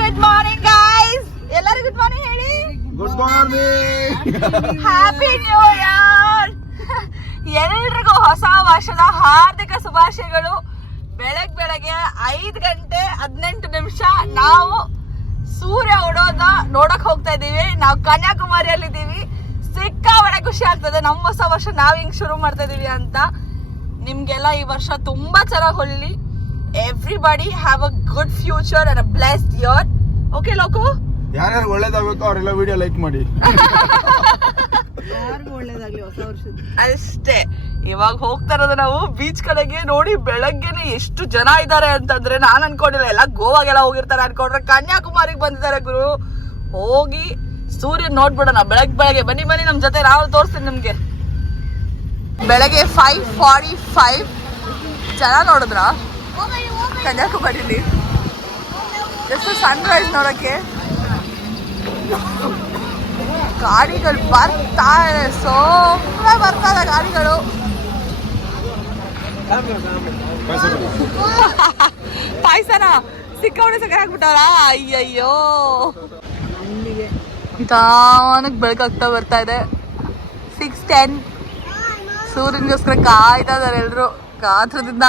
Good morning guys. ಎಲ್ಲರಿಗೂ good morning ಹೇಳಿ. Good morning. Happy new year. ಎಲ್ರಿಗೂ ಹೊಸ ವರ್ಷದ ಹಾರ್ದಿಕ ಶುಭಾಶಯಗಳು. ಬೆಳಗ್ಗೆ 5:18 ನಾವು ಸೂರ್ಯ ಉಡೋದ ನೋಡಕ್ ಹೋಗ್ತಾ ಇದೀವಿ. ನಾವು ಕನ್ಯಾಕುಮಾರಿಯಲ್ಲಿ ಇದೀವಿ. ಸಿಕ್ಕಾಬಡೆ ಖುಷಿ ಆಗ್ತದೆ ನಮ್ಮ ಹೊಸ ವರ್ಷ ನಾವ್ ಹಿಂಗ್ ಶುರು ಮಾಡ್ತಾ ಇದೀವಿ ಅಂತ. ನಿಮ್ಗೆಲ್ಲ ಈ ವರ್ಷ ತುಂಬಾ ಚೆನ್ನಾಗಿ ಹೊಳ್ಳಿ. Everybody have a good future and a blessed year. Okay Loku, ಯಾರ್ಯಾರು ಒಳ್ಳೇದಾಗಬೇಕು ಅವರೆಲ್ಲ ವಿಡಿಯೋ ಲೈಕ್ ಮಾಡಿ. ಒಳ್ಳೇದಾಗ್ಲಿ ಹೊಸ ವರ್ಷದ. ಅಷ್ಟೇ. ಇವಾಗ ಹೋಗ್ತಾ ಇರೋದು ನಾವು ಬೀಚ್ ಕಡೆಗೆ. ನೋಡಿ ಬೆಳಗ್ಗೆನೆ ಎಷ್ಟು ಜನ ಇದ್ದಾರೆ ಅಂತಂದ್ರೆ ನಾನ್ ಅನ್ಕೊಂಡಿಲ್ಲ ಎಲ್ಲ ಗೋವಾಗೆಲ್ಲ ಹೋಗಿರ್ತಾರೆ ಅನ್ಕೊಂಡ್ರೆ ಕನ್ಯಾಕುಮಾರಿಗೆ ಬಂದಿದ್ದಾರೆ ಗುರು. ಹೋಗಿ ಸೂರ್ಯನ್ ನೋಡ್ಬಿಡೋಣ ಬೆಳಗ್ಗೆ. ಬನ್ನಿ ನಮ್ ಜೊತೆ, ನಾವು ತೋರಿಸ್ತೀನಿ ನಿಮ್ಗೆ. ಬೆಳಗ್ಗೆ 5:45 ಜನ ನೋಡಿದ್ರ ಕನ್ಯಾಕುಮಾರಿಲಿ. ಎಷ್ಟು ಸನ್ ರೈಸ್ ನೋಡಕ್ಕೆ. ಗಾಡಿಗಳು ಬರ್ತಾ ಇದೆ, ಸೋಮ್ರೆ ಬರ್ತಾ ಇದೆ ಗಾಡಿಗಳು. ಪಾಯ್ಸನ ಸಿಕ್ಕಾವಣೆ ಸಕ್ಕರೆ ಹಾಕ್ಬಿಟ್ಟವ್ರ. ಅಯ್ಯಯ್ಯೋ, ನಿಧಾನಕ್ಕೆ ಬೆಳಕಾಗ್ತಾ ಬರ್ತಾ ಇದೆ. 6:10. ಸೂರ್ಯನಿಗೋಸ್ಕರ ಕಾಯ್ತಾ ಇದಾರೆ ಎಲ್ರು ಕಾತ್ರದಿಂದ.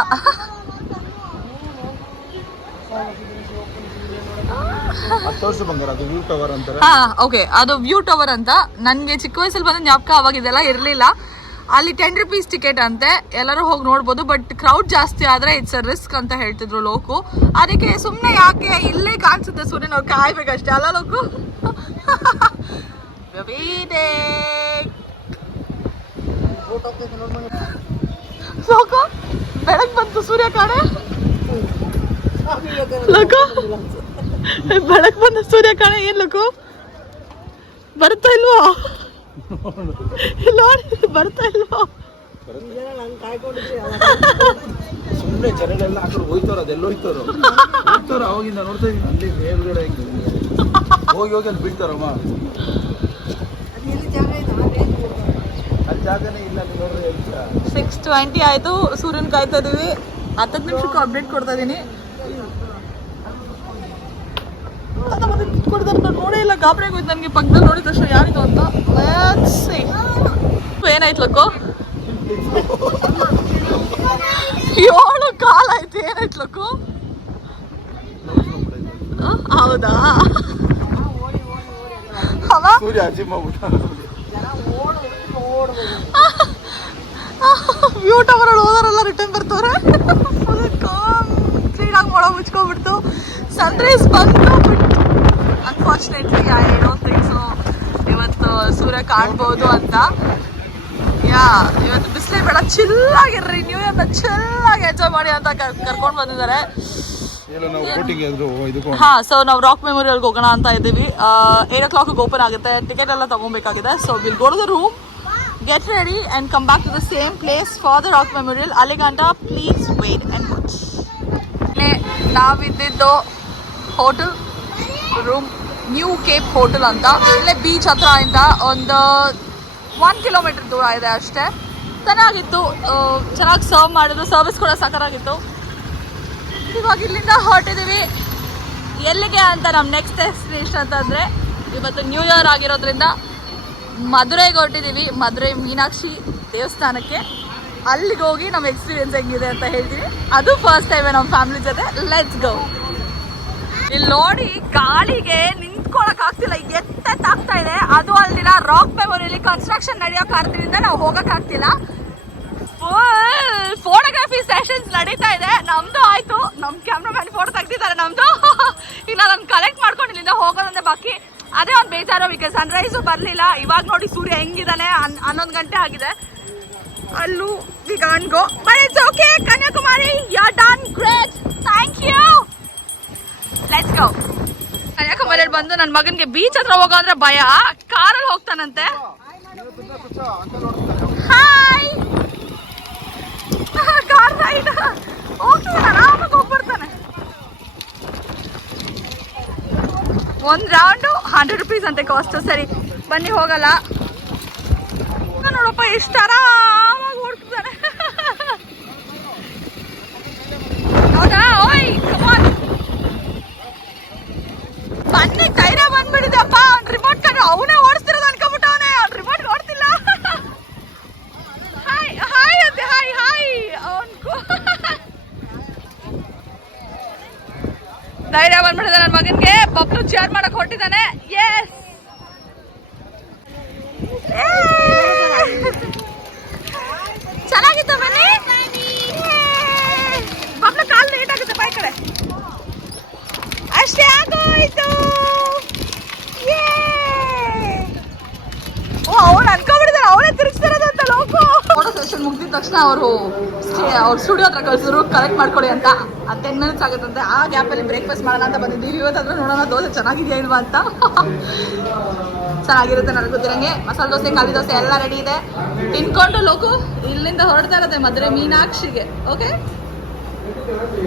ಓಕೆ, ಅದು ವ್ಯೂ ಟವರ್ ಅಂತ. ನನ್ಗೆ ಚಿಕ್ಕ ವಯಸ್ಸಲ್ಲಿ ಬಂದ ಜ್ಞಾಪಕ, ಅವಾಗ ಇದೆಲ್ಲ ಇರ್ಲಿಲ್ಲ. ಅಲ್ಲಿ 10 rupees ಟಿಕೆಟ್ ಅಂತೆ, ಎಲ್ಲರೂ ಹೋಗಿ ನೋಡ್ಬೋದು. ಬಟ್ ಕ್ರೌಡ್ ಜಾಸ್ತಿ ಆದ್ರೆ ಇಟ್ಸ್ ಅ ರಿಸ್ಕ್ ಅಂತ ಹೇಳ್ತಿದ್ರು ಲೋಕು. ಅದಕ್ಕೆ ಸುಮ್ನೆ ಯಾಕೆ, ಇಲ್ಲೇ ಕಾಣಿಸುತ್ತೆ ಸೂರ್ಯ, ನಾವು ಕಾಯ್ಬೇಕಷ್ಟೇ ಅಲ್ಲ ಲೋಕು. ಲೋಕು ಬೆಳಗ್ ಬಂತು ಸೂರ್ಯ ಕಾಣೆ. ಲೋಕು ಬೆಳಕ್ ಬಂದ ಸೂರ್ಯ ಕಾಣೆ. ಏನ್ ಲೋಕು ಬರ್ತಾ ಇಲ್ವಾ? ಬರ್ತಾ ಇಲ್ವಾ? ಸುಮ್ಮನೆ ಚರಡೆಲ್ಲ ಆ ಕಡೆ ಹೋಯ್ತಾರ, ಅದೆಲ್ಲ ಹೋಯ್ತಾರ ಅವಾಗಿಂದ ನೋಡ್ತಾ ಇದೀನಿ. ಅಲ್ಲಿ ಮೇಲ್ಗಡೆ ಹೋಗಿ ಅಲ್ಲಿ ಬೀಳ್ತಾರಮ್ಮ. ಅಲ್ಲಿ ಜಾಗನೇ ಇಲ್ಲ. 6:20 ಆಯ್ತು. ಸೂರ್ಯನ್ ಕಾಯ್ತಾ ಇದೀವಿ. 10 ನಿಮಿಷಕ್ಕೂ ಅಪ್ಡೇಟ್ ಕೊಡ್ತಾ ಇದೀನಿ. ನೋಡೇ ಇಲ್ಲ, ಗಾಬರಿ ಆಗೋಯ್ತು ನನಗೆ. ಪಕ್ಕದಲ್ಲಿ ನೋಡಿದ ತಕ್ಷಣ ಯಾರಿದು ಅಂತ. ಏನಾಯ್ತು ಲಕ್ಕು? 7 ಕಾಲ ಆಯ್ತು. ಏನಾಯ್ತು ಲಕ್ಕು? ಹೌದಾ? ವ್ಯೂ ಟವರ್ ಹೋದವರೆಲ್ಲ ರಿಟರ್ನ್ ಬರ್ತವ್ರೆ. ಕ್ಲೀನಾಗಿ ಮೊಳ ಮುಚ್ಕೊಂಡ್ಬಿಡ್ತು. ಸನ್ರೈಸ್ ಬಂತು. Unfortunately I don't think so ಇವತ್ತು ಸೂರ್ಯ ಕಾಣ್ಬೋದು ಅಂತ. ಇವತ್ತು ಬಿಸಿಲೇ ಬೇಡ, ಚಿಲ್ಲಾಗಿರ್ರಿ, ನ್ಯೂ ಇಯರ್ನ ಚಿಲ್ಲಾಗಿ ಎಂಜಾಯ್ ಮಾಡಿ ಅಂತ ಕರ್ಕೊಂಡು ಬಂದಿದ್ದಾರೆ. ಸೊ ನಾವು ರಾಕ್ ಮೆಮೋರಿಯಲ್ಗೆ ಹೋಗೋಣ ಅಂತ ಇದ್ದೀವಿ. 8 o'clock ಓಪನ್ ಆಗುತ್ತೆ. ಟಿಕೆಟ್ ಎಲ್ಲ ತಗೊಬೇಕಾಗಿದೆ. So will go to the room, get ready and come back to the same place for the rock memorial. ಅಲ್ಲಿಗಂಟ ಪ್ಲೀಸ್ ವೇಟ್ ಅಂಡ್ ವಾಚ್. ನಾವಿದ್ದಿದ್ದು hotel room New Cape hotel ಅಂತ. ಇಲ್ಲೇ beach ಹತ್ರ ಇಂದ ಒಂದು 1 kilometer ದೂರ ಇದೆ ಅಷ್ಟೇ. ಚೆನ್ನಾಗಿತ್ತು, ಚೆನ್ನಾಗಿ ಸರ್ವ್ ಮಾಡಿದ್ರು, ಸರ್ವಿಸ್ ಕೂಡ ಸಕ್ಕತ್ತಾಗಿತ್ತು. ಇವಾಗ ಇಲ್ಲಿಂದ ಹೊರಟಿದ್ದೀವಿ. ಎಲ್ಲಿಗೆ ಅಂತ ನಮ್ಮ ನೆಕ್ಸ್ಟ್ ಡೆಸ್ಟಿನೇಷನ್ ಅಂತಂದರೆ, ಇವತ್ತು ನ್ಯೂ ಇಯರ್ ಆಗಿರೋದ್ರಿಂದ ಮಧುರೈಗೆ ಹೊರಟಿದ್ದೀವಿ. ಮಧುರೈ ಮೀನಾಕ್ಷಿ ದೇವಸ್ಥಾನಕ್ಕೆ. ಅಲ್ಲಿಗೆ ಹೋಗಿ ನಮ್ಮ ಎಕ್ಸ್ಪೀರಿಯನ್ಸ್ ಹೆಂಗಿದೆ ಅಂತ ಹೇಳ್ತೀನಿ. ಅದು ಫಸ್ಟ್ ಟೈಮೇ ನಮ್ಮ ಫ್ಯಾಮಿಲಿ ಜೊತೆ. Let's go. ಇಲ್ಲಿ ನೋಡಿ, ಗಾಳಿಗೆ ನಿಂತ್ಕೊಳಕ್ ಆಗ್ತಿಲ್ಲ, ಎತ್ತಾಗ್ತಾ ಇದೆ. ಅದು ಅಲ್ದಿಲ್ಲ, ರಾಕ್ ಮೆಮೋರಿಯಲ್ಲಿ ಕನ್ಸ್ಟ್ರಕ್ಷನ್ ನಡೆಯೋ ಕಾರಣದಿಂದ ನಾವು ಹೋಗಕ್ ಆಗ್ತಿಲ್ಲ. ಫುಲ್ ಫೋಟೋಗ್ರಫಿ ಸೆಷನ್ಸ್ ನಡೀತಾ ಇದೆ. ನಮ್ದು ಆಯ್ತು, ನಮ್ ಕ್ಯಾಮ್ರಾಮನ್ ಫೋಟೋ ತೆಗ್ದಿದ್ದಾರೆ ನಮ್ದು. ಈಗ ನಾನು ಕಲೆಕ್ಟ್ ಮಾಡ್ಕೊಂಡು ಇಲ್ಲಿಂದ ಹೋಗೋದಂದ್ರೆ ಬಾಕಿ. ಅದೇ ಒಂದು ಬೇಜಾರು, ಈಗ ಸನ್ರೈಸು ಬರ್ಲಿಲ್ಲ. ಇವಾಗ ನೋಡಿ ಸೂರ್ಯ ಹೆಂಗಿದಾನೆ. 11 ಗಂಟೆ ಆಗಿದೆ. ಅಲ್ಲೂ we can't go, but it's okay. Kanyakumari, you are done great, thank you. Let's go. ಕನ್ಯಾಕುಮಾರಿಯಲ್ಲಿ ಬಂದು ನನ್ನ ಮಗನಿಗೆ ಬೀಚ್ ಹತ್ರ ಹೋಗೋ ಅಂದ್ರೆ ಭಯ. ಕಾರಲ್ಲಿ ಹೋಗ್ತಾನಂತೆ. ಹಾಯ್, ಕಾರ್ ರೈಡ್ ಹೋಗ್ತಾನೆ, ಆರಾಮಾಗಿ ಹೋಗ್ಬರ್ತಾನೆ. 1 ರೌಂಡು 100 rupees ಅಂತೆ ಕಾಸ್ಟ್. ಸರಿ ಬನ್ನಿ ಹೋಗಲ್ಲ. ನೋಡಪ್ಪ ಎಷ್ಟು ಆರಾಮಾಗಿ ಓಡ್ತಿದ್ದಾನೆ. ಹೌದಾ? ಓಯ್ ಕಮಾನ್. ಏನು ಅವನೇ ಓಡಿಸ್ತಿರೋದು ಅನ್ಕೊಂಬಿಟ್ಟವನೇ, ಅವ್ನು ರಿಮೋಟ್ ಓಡ್ತಿಲ್ಲ. ಹಾಯ್ ಹಾಯ್ ಅಂತೆ, ಹಾಯ್ ಹಾಯ್. ಅವನ್ಕು ಧೈರ್ಯ ಬಂದ್ಬಿಟ್ಟಿದೆ ನನ್ನ ಮಗನ್ಗೆ. ಬಬ್ಲು ಚೇರ್ ಮಾಡಕ್ ಹೊಟ್ಟಿದ್ದಾನೆ. ಎಸ್, ಚೆನ್ನಾಗಿತ್ತು ಬನ್ನಿ. ಬಬ್ಲು ಕಾಲು ಲೇಟ್ ಆಗುತ್ತೆ ಬಾಯ್ ಕಡೆ. ಅಷ್ಟೇ ಆಗೋಯ್ತು. ಓ, ಅವ್ನು ಅನ್ಕೊಂಡ್ಬಿಟ್ಟಿದ್ದಾರೆ ಅವನೇ ತಿರುಗಿಸ್ತಿರೋದು ಅಂತ ಲೋಕು. ಫೋಟೋ ಸೆಷನ್ ಮುಗಿದ ತಕ್ಷಣ ಅವರು ಅವ್ರ ಸ್ಟುಡಿಯೋ ಹತ್ರ ಕಳ್ಸಿದ್ರು ಕರೆಕ್ಟ್ ಮಾಡ್ಕೊಳ್ಳಿ ಅಂತ. 10 ಮಿನಿಟ್ಸ್ ಆಗುತ್ತಂತೆ. ಆ ಗ್ಯಾಪಲ್ಲಿ ಬ್ರೇಕ್ಫಾಸ್ಟ್ ಮಾಡೋಣ ಅಂತ ಬಂದಿದ್ದೀವಿ. ಇವತ್ತಾದ್ರೂ ನೋಡೋಣ ದೋಸೆ ಚೆನ್ನಾಗಿದೆಯಾ ಇಲ್ವಾ ಅಂತ. ಚೆನ್ನಾಗಿರುತ್ತೆ ನನಗೆ ಗೊತ್ತಿರಂಗೆ. ಮಸಾಲೆ ದೋಸೆ, ಖಾಲಿ ದೋಸೆ ಎಲ್ಲ ರೆಡಿ ಇದೆ. ತಿನ್ಕೊಂಡು ಲೋಕು ಇಲ್ಲಿಂದ ಹೊರಡ್ತಾ ಇರೋದೆ ಮದುವೆ ಮೀನಾಕ್ಷಿಗೆ. ಓಕೆ,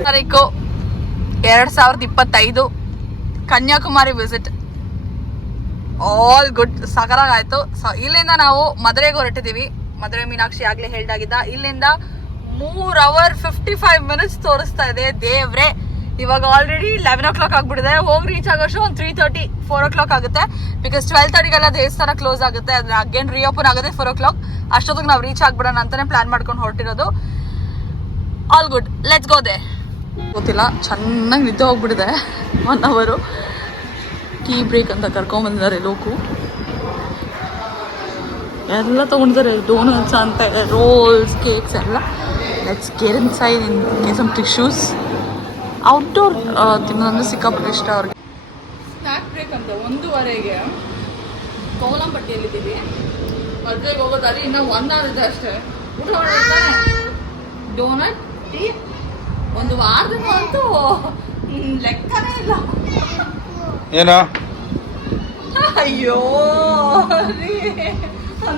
ತಾರೀಕು 2025 ಕನ್ಯಾಕುಮಾರಿ ವಿಸಿಟ್. ಆಲ್ ಗುಡ್, ಸಕಲಾಗಾಯ್ತು. ಸೊ ಇಲ್ಲಿಂದ ನಾವು ಮದುವೆಗೆ ಹೊರಟಿದ್ದೀವಿ. ಮದುವೆ ಮೀನಾಕ್ಷಿ ಆಗ್ಲೇ ಹೇಳ್ದಾಗಿದ್ದ. ಇಲ್ಲಿಂದ 3 hours 55 minutes ತೋರಿಸ್ತಾ ಇದೆ. ದೇವ್ರೆ, ಇವಾಗ ಆಲ್ರೆಡಿ 11 o'clock ಆಗ್ಬಿಟ್ಟಿದೆ. ಹೋಗಿ ರೀಚ್ ಆಗೋಷ್ಟು ಒಂದು 3:30 4 o'clock ಆಗುತ್ತೆ. ಬಿಕಾಸ್ 12:30ಗೆಲ್ಲ ದೇವಸ್ಥಾನ ಕ್ಲೋಸ್ ಆಗುತ್ತೆ. ಅದನ್ನ ಅಗೇನ್ ರೀಓಪನ್ ಆಗುತ್ತೆ 4 o'clock. ಅಷ್ಟೊತ್ತಿಗೆ ನಾವು ರೀಚ್ ಆಗ್ಬಿಡೋಣ ಅಂತಾನೆ ಪ್ಲಾನ್ ಮಾಡ್ಕೊಂಡು ಹೊರಟಿರೋದು. ಆಲ್ ಗುಡ್, ಲೆಟ್ಸ್ ಗೋ ದೇ. ಗೊತ್ತಿಲ್ಲ, ಚೆನ್ನಾಗಿ ನಿದ್ದೆ ಹೋಗ್ಬಿಟ್ಟಿದೆ. 1 hour ಟೀ ಬ್ರೇಕ್ ಅಂತ ಕರ್ಕೊಂಬಂದಿದ್ದಾರೆ ಲೋಕು. ಎಲ್ಲ ತೊಗೊಂಡಿದ್ದಾರೆ, ಡೋನಟ್ಸ್ ಅಂತ, ರೋಲ್ಸ್, ಕೇಕ್ಸ್ ಎಲ್ಲ. ಲೆಟ್ಸ್ ಗೇಟ್ ಇನ್ಸೈಡ್ ಇನ್ ಗೆ ಸಮ್ ಟಿಶ್ಯೂಸ್. ಔಟ್ಡೋರ್ ತಿನ್ನೋದಂದ್ರೆ ಸಿಕ್ಕಾಪಟ್ಟೆ ಇಷ್ಟ ಅವ್ರಿಗೆ. ಸ್ನ್ಯಾಕ್ ಬ್ರೇಕ್ ಅಂತ 1:15ಗೆ ಕೋಲಂಪಟ್ಟಿಯಲ್ಲಿದ್ದೀವಿ. ಮದುವೆಗೆ ಹೋಗೋದಾದ್ರೆ ಇನ್ನೂ 1 hour ಇದೆ ಅಷ್ಟೇ. ಊಟ ಮಾಡಿರ್ತಾನೆ. ಡೋನಟ್, ಟೀ, ಒಂದು ವಾರದಿಂದ ಅಂತೂ ಲೆಕ್ಕನೇ ಇಲ್ಲ. ಏನೋ ಅಯ್ಯೋ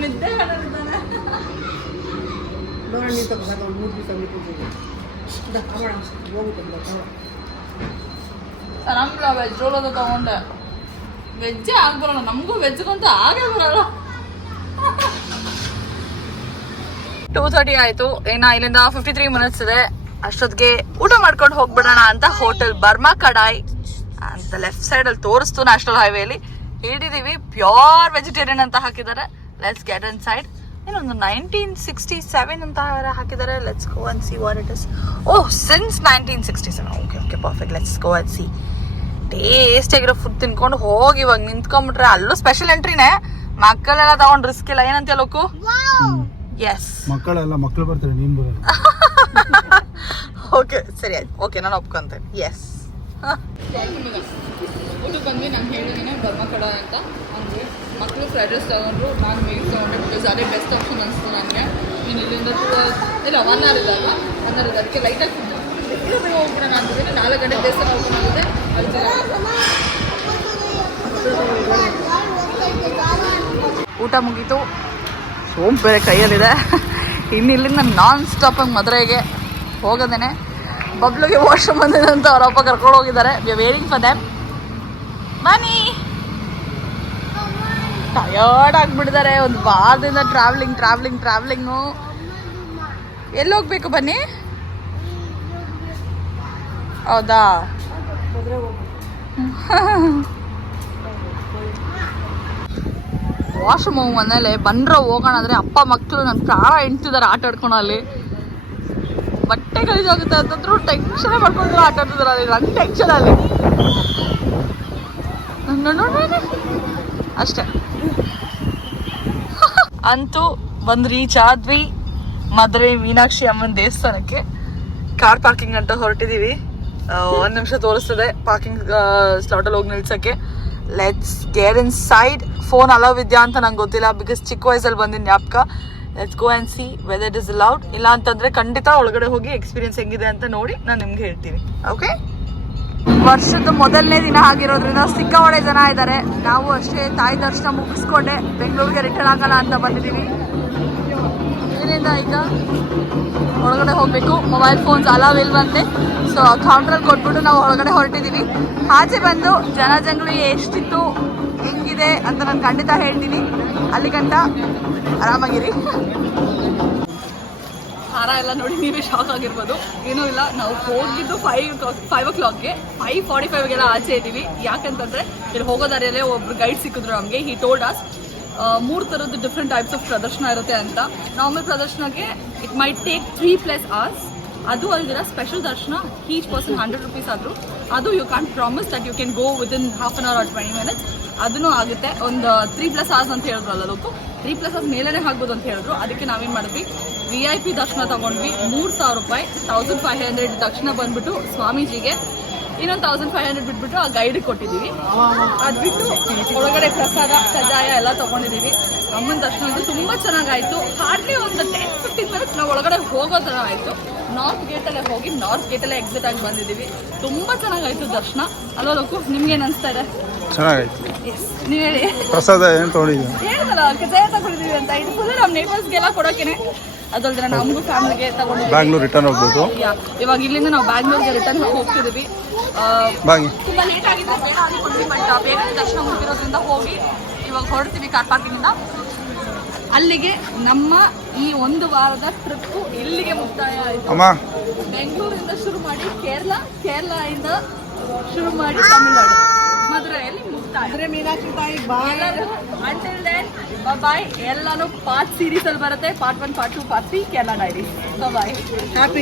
ನಿದ್ದೆ ಮಾಡಿರ್ತಾನೆ. ನಮ್ಗೆ ವೆಜ್ ರೋಲ್ ಅದು ತಗೊಂಡೆ. ವೆಜ್ಜೇ ಆಗ್ಬರೋಣ, ನಮಗೂ ವೆಜ್ಗಂತೂ ಆಗೇ ಬರೋಲ್ಲ. 2:30 ಆಯ್ತು. ಇಲ್ಲಿಂದ 53 minutes ಇದೆ. ಅಷ್ಟೊತ್ತಿಗೆ ಊಟ ಮಾಡ್ಕೊಂಡು ಹೋಗ್ಬಿಡೋಣ ಅಂತ ಹೋಟೆಲ್ ಬರ್ಮಾ ಕಡಾಯ್ ಅಂತ ಲೆಫ್ಟ್ ಸೈಡ್ ಅಲ್ಲಿ ತೋರಿಸ್ತು ನ್ಯಾಷನಲ್ ಹೈವೇಲಿ ಹಿಡಿದೀವಿ. ಪ್ಯೂರ್ ವೆಜಿಟೇರಿಯನ್ ಅಂತ ಹಾಕಿದ್ದಾರೆ. Let's get in side. ಇನ್ನೊಂದು 1967 ಅಂತ ಹಾಕಿದ್ದಾರೆ. Let's go and see what it is. Oh, since 1967. Okay okay, perfect. Let's go and C. Taste ಆಗಿರೋ ಫುಡ್ ತಿನ್ಕೊಂಡು ಹೋಗಿ ಇವಾಗ ನಿಂತ್ಕೊಂಡ್ಬಿಟ್ರೆ ಅಲ್ಲೂ ಸ್ಪೆಷಲ್ ಎಂಟ್ರಿನೇ. ಮಕ್ಕಳೆಲ್ಲ ತಗೊಂಡು ರಿಸ್ಕ್ ಇಲ್ಲ. ಏನಂತ ಲೋಕು? ಎಸ್, ಮಕ್ಕಳೆಲ್ಲ ಮಕ್ಕಳು ಬರ್ತಾರೆ, ನೀನ್ ಬರೋದು. ಓಕೆ, ಸರಿ ಆಯ್ತು. ಓಕೆ, ನಾನು ಒಪ್ಕೊಂತೇನೆ. ಎಸ್. ಊಟಕ್ಕೆ ಬಂದ್ವಿ. ನಾನು ಹೇಳಿದ್ದೀನಿ ಬರ್ಮಾ ಕಡಾಯ್ ಅಂತ. ಅಂದರೆ ಮಕ್ಕಳು ಫ್ರೈಡ್ ರೈಸ್ ತಗೊಂಡ್ರು, ನಾನು ಮೀಲ್ಸ್ ತೊಗೊಂಡೆ. ಬಿಕಾಸ್ ಅದೇ ಬೆಸ್ಟ್ ಆಪ್ಷನ್ ಅನಿಸ್ತು ನನಗೆ. ಇನ್ನು ಇಲ್ಲಿಂದ 1 hour ಇದೆ ಅಲ್ವಾ, 1 hour ಇದೆ. ಅದಕ್ಕೆ ಲೈಟಾಗಿ ಬೇಗ ಹೋಗ್ಬಿಡೋಣ ಅಂತಿದ್ದೀನಿ. 4 ಗಂಟೆಗೆ ದೇವಸ್ಥಾನ ಓಪನ್ ಆಗುತ್ತೆ. ಊಟ ಮುಗೀತು. ಸೋಂಪು ಬೇರೆ ಕೈಯಲ್ಲಿದೆ. ಇನ್ನು ಇಲ್ಲಿಂದ ನಾನ್ ಸ್ಟಾಪಾಗಿ ಮದುವೆಗೆ ಹೋಗೋದೇನೆ. ಬಬ್ಲುಗೆ ವಾಶ್ರೂಮ್ ಬಂದಿದೆ ಅಂತ ಅವರಪ್ಪ ಕರ್ಕೊಂಡು ಹೋಗಿದ್ದಾರೆ. We are waiting for them. ಬನ್ನಿ. ಟಯರ್ಡ್ ಆಗಿಬಿಟ್ಟಿದ್ದಾರೆ. ಒಂದು ವಾರದಿಂದ ಟ್ರಾವೆಲಿಂಗು. ಎಲ್ಲಿ ಹೋಗ್ಬೇಕು? ಬನ್ನಿ. ಹೌದಾ? ವಾಶ್ರೂಮ್ ಹೋಗಿ ಮನೇಲೆ ಬಂದ್ರೆ ಹೋಗೋಣ ಅಂದರೆ ಅಪ್ಪ ಮಕ್ಕಳು ನನ್ನ ಪ್ರಾಣ ಎಂಟ್ತಿದ್ದಾರೆ ಆಟ ಆಡ್ಕೊಂಡು. ಅಲ್ಲಿ ಬಟ್ಟೆ ಗಲೀಜಾಗುತ್ತೆ ಅಂತಂದ್ರು ಟೆನ್ಷನ್ ಮಾಡ್ಕೊಂಡು ಆಟ ಆಡ್ತಿದ್ದಾರೆ. ಅಲ್ಲಿ ನನ್ನ ಟೆನ್ಷನ್ ಅಲ್ಲಿ ಅಷ್ಟೇ. ಅಂತೂ ಬಂದು ರೀಚ್ ಆದ್ವಿ ಮದುವೆ ಮೀನಾಕ್ಷಿ ಅಮ್ಮನ ದೇವಸ್ಥಾನಕ್ಕೆ. ಕಾರ್ ಪಾರ್ಕಿಂಗ್ ಅಂತ ಹೊರಟಿದ್ದೀವಿ. 1 ನಿಮಿಷ ತೋರಿಸ್ತದೆ ಪಾರ್ಕಿಂಗ್ ಸ್ಲಾಟಲ್ಲಿ ಹೋಗಿ ನಿಲ್ಸಕ್ಕೆ. Let's get inside. Phone allow ಇದೆಯಾ ಅಂತ ನಂಗೆ ಗೊತ್ತಿಲ್ಲ, ಬಿಕಾಸ್ ಚಿಕ್ಕ ವಯಸ್ಸಲ್ಲಿ ಬಂದಿನ ಜ್ಞಾಪಕ. Let's go and see whether it is allowed. ಇಲ್ಲ ಅಂತಂದರೆ ಖಂಡಿತ ಒಳಗಡೆ ಹೋಗಿ ಎಕ್ಸ್ಪೀರಿಯನ್ಸ್ ಹೆಂಗಿದೆ ಅಂತ ನೋಡಿ ನಾನು ನಿಮ್ಗೆ ಹೇಳ್ತೀನಿ. ಓಕೆ, ವರ್ಷದ ಮೊದಲನೇ ದಿನ ಆಗಿರೋದ್ರಿಂದ ಸಿಕ್ಕಾಪಟ್ಟೆ ಜನ ಇದ್ದಾರೆ. ನಾವು ಅಷ್ಟೇ ತಾಯಿ ದರ್ಶನ ಮುಗಿಸ್ಕೊಂಡೆ ಬೆಂಗಳೂರಿಗೆ ರಿಟರ್ನ್ ಆಗೋಣ ಅಂತ ಬಂದಿದ್ದೀವಿ. ಇದರಿಂದ ಈಗ ಒಳಗಡೆ ಹೋಗಬೇಕು. ಮೊಬೈಲ್ ಫೋನ್ಸ್ ಅಲಾವ್ ಇಲ್ವಂತೆ. ಸೊ ಕೌಂಟ್ರಲ್ಲಿ ಕೊಟ್ಬಿಟ್ಟು ನಾವು ಹೊರಗಡೆ ಹೊರಟಿದ್ದೀವಿ. ಆಚೆ ಬಂದು ಜನಜಂಗುಳಿ ಎಷ್ಟಿತ್ತು ಹೆಂಗಿದೆ ಅಂತ ನಾನು ಖಂಡಿತ ಹೇಳ್ತೀನಿ. ಅಲ್ಲಿ ಗಂಟ ಆರಾಮಾಗಿರಿ. ಹಾರ ಎಲ್ಲ ನೋಡಿ ನೀವೇ ಶಾಕ್ ಆಗಿರ್ಬೋದು. ಏನೂ ಇಲ್ಲ, ನಾವು ಹೋಗಿದ್ದು 5 o'clockಗೆ 5:45ಗೆಲ್ಲ ಆಚೆ ಇದ್ದೀವಿ. ಯಾಕಂತಂದರೆ ಇಲ್ಲಿ ಹೋಗೋ ದಾರಿಯಲ್ಲೇ ಒಬ್ರು ಗೈಡ್ ಸಿಕ್ಕಿದ್ರು ನಮಗೆ. ಹಿ ಟೋಲ್ಡ್ ಅಸ್ 3 ಥರದ್ದು ಡಿಫ್ರೆಂಟ್ ಟೈಪ್ಸ್ ಆಫ್ ಪ್ರದರ್ಶನ ಇರುತ್ತೆ ಅಂತ. ನಾರ್ಮಲ್ ಪ್ರದರ್ಶನಕ್ಕೆ ಇಟ್ ಮೈಟ್ ಟೇಕ್ 3+ hours. ಅದು ಅಲ್ದಿರ ಸ್ಪೆಷಲ್ ದರ್ಶನ ಈಚ್ ಪರ್ಸನ್ 100 rupees ಆದರೂ ಅದು you can promise that you can go within half an hour or 20 minutes. ಅದೂ ಆಗುತ್ತೆ. ಒಂದು 3+ hours ಅಂತ ಹೇಳಿದ್ರಲ್ಲ ಲೋಕು, 3+ hours ಮೇಲೇ ಆಗ್ಬೋದು ಅಂತ ಹೇಳಿದ್ರು. ಅದಕ್ಕೆ ನಾವೇನು ಮಾಡಿದ್ವಿ, VIP ದರ್ಶನ ತೊಗೊಂಡ್ವಿ. 3,000 ರೂಪಾಯಿ, 1,500 ದಕ್ಷಿಣ ಬಂದ್ಬಿಟ್ಟು ಸ್ವಾಮೀಜಿಗೆ, ಇನ್ನೊಂದು 1,500 ಬಿಟ್ಬಿಟ್ಟು ಆ ಗೈಡಿಗೆ ಕೊಟ್ಟಿದ್ದೀವಿ. ಅದು ಬಿಟ್ಟು ಒಳಗಡೆ ಪ್ರಸಾದ ಕಜ್ಜಾಯ ಎಲ್ಲ ತೊಗೊಂಡಿದ್ದೀವಿ. ಅಮ್ಮನ ದರ್ಶನ ಅಂತೂ ತುಂಬ ಚೆನ್ನಾಗಾಯಿತು. ಹಾರ್ಡ್ಲಿ ಒಂದು 10-15 minutes ನಾವು ಒಳಗಡೆ ಹೋಗೋ ಥರ ಆಯಿತು. ನಾರ್ತ್ ಗೇಟಲ್ಲೇ ಹೋಗಿ ನಾರ್ತ್ ಗೇಟಲ್ಲೇ ಎಕ್ಸಿಟ್ ಆಗಿ ಬಂದಿದ್ದೀವಿ. ತುಂಬ ಚೆನ್ನಾಗಾಯಿತು ದರ್ಶನ. ಅಲ್ಲೋ ಲೋಕು, ನಿಮ್ಗೇನು ಅನಿಸ್ತಾ ಇದೆ? ಚೆನ್ನಾಗಾಯ್ತು. ಎಸ್, ನೀವು ಹೇಳಿ. ಪ್ರಸಾದ ಏನು ತೊಗೊಂಡಿದ್ದೀವಿ? ಹೇಳಿದಲ್ಲ ಕಜ್ಜಾಯ ತಗೊಂಡಿದ್ದೀವಿ ಅಂತ. ಇದು ಫುಲ್ ನಮ್ಮ ನೇಬರ್ಸ್ಗೆಲ್ಲ ಕೊಡೋಕೆ. ಅದಲ್ದ್ರೆ ನಮಗೂ ಫ್ಯಾಮಿಲಿಗೆ ತಗೊಂಡಿದ್ದೀವಿ. ಬ್ಯಾಂಗ್ಳೂರ್ ರಿಟರ್ನ್ ಹೋಗ್ಬೇಕು. ಇವಾಗ ಇಲ್ಲಿಂದ ನಾವು ಬ್ಯಾಂಗ್ಳೂರ್ಗೆ ರಿಟರ್ನ್ ಹೋಗ್ತಿದ್ದೀವಿ. ಬಾಗಿ ತುಂಬ ಲೇಟ್ ಆಗಿದ್ರೆ ಬೇಗ ಆಗಿಕೊಂಡ್ವಿ. ಬಟ್ ಬೇಗನೆ ದರ್ಶನ ಮುಗಿರೋದ್ರಿಂದ ಹೋಗಿ ಇವಾಗ ಹೊರಡ್ತೀವಿ ಕಾರ್ ಪಾರ್ಕಿಂಗಿಂದ. ಅಲ್ಲಿಗೆ ನಮ್ಮ ಈ ಒಂದು ವಾರದ ಟ್ರಿಪ್ಪು ಇಲ್ಲಿಗೆ ಮುಕ್ತಾಯ ಆಯಿತು. ಅಮ್ಮ, ಬೆಂಗಳೂರಿಂದ ಶುರು ಮಾಡಿ ಕೇರಳದಿಂದ ಶುರು ಮಾಡಿ ತಮಿಳುನಾಡು, ಮಧುರೆಯಲ್ಲಿ ಮುಕ್ತಾಯ. ಮೀನಾಕ್ಷಿ ತಾಯಿ ಎಲ್ಲರೂ ಅಂಟಿಲ್ ದೆನ್ ಬಾಯ್. ಎಲ್ಲಾನು ಪಾರ್ಟ್ ಸೀರೀಸ್ ಅಲ್ಲಿ ಬರುತ್ತೆ. Part 1, part 2, part 3 Kerala diary. Bye. Happy